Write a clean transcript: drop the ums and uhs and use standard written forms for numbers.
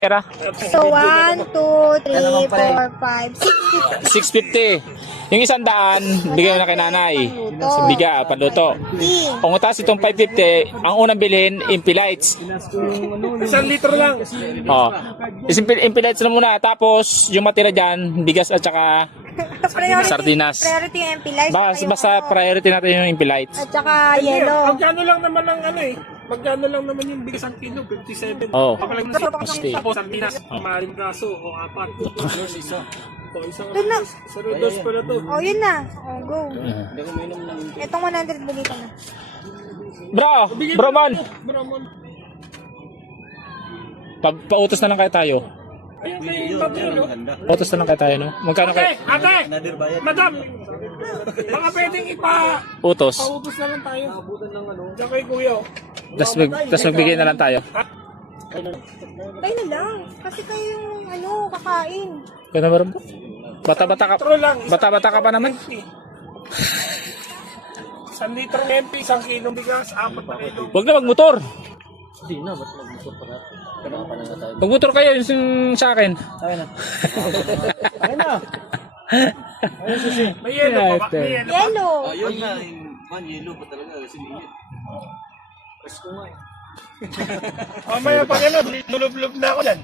Pera? So, 1, 2, 3, 4, 5, 6. 650. Yung 100, bigay mo na kay nanay. Biga, panluto. Kung utas itong 550, ang unang bilhin, Impilites. 1 litro lang. Oh. Impilites na muna. Tapos, yung matira dyan, bigas at saka sardinas. Priority yung MP Life. Basta priority natin yung Impilites. At saka yellow. Magkano lang naman ang ano eh. Magkano lang naman yung bigas ang kilo? 57. Oo. Papalag na Masti. tapos sardinas. Maring braso o 4. isa. O isang Doon na. sa Rodos pala to. Oh, yun na. Oh, go. Itong 100 bigay ko na. Bro man. Bramon. Pautos na lang kaya tayo. Ayun na yung tatlo, no? Pautos na lang kaya tayo, no? Magkano Ate! kaya? Ate! Madam! Baka pwedeng Utos. pautos na lang tayo. Diyan kay Kuya. Tapos magbigay na lang tayo. Kayo na lang. Kasi kayo yung kakain. Kaya na bro? Bata-bata ka. Litro lang. Bata-bata ka pa naman. 1 litrong MP, 1 kilong bigas, 4 na kilo. Huwag na magmotor. Magmotor kayo yung sa akin. May yelo pa ba? May yelo pa? Yellow. Ayun na, man, yellow pa talaga kasi init. Mamaya pa gano'n, lulub-lub na ako dyan.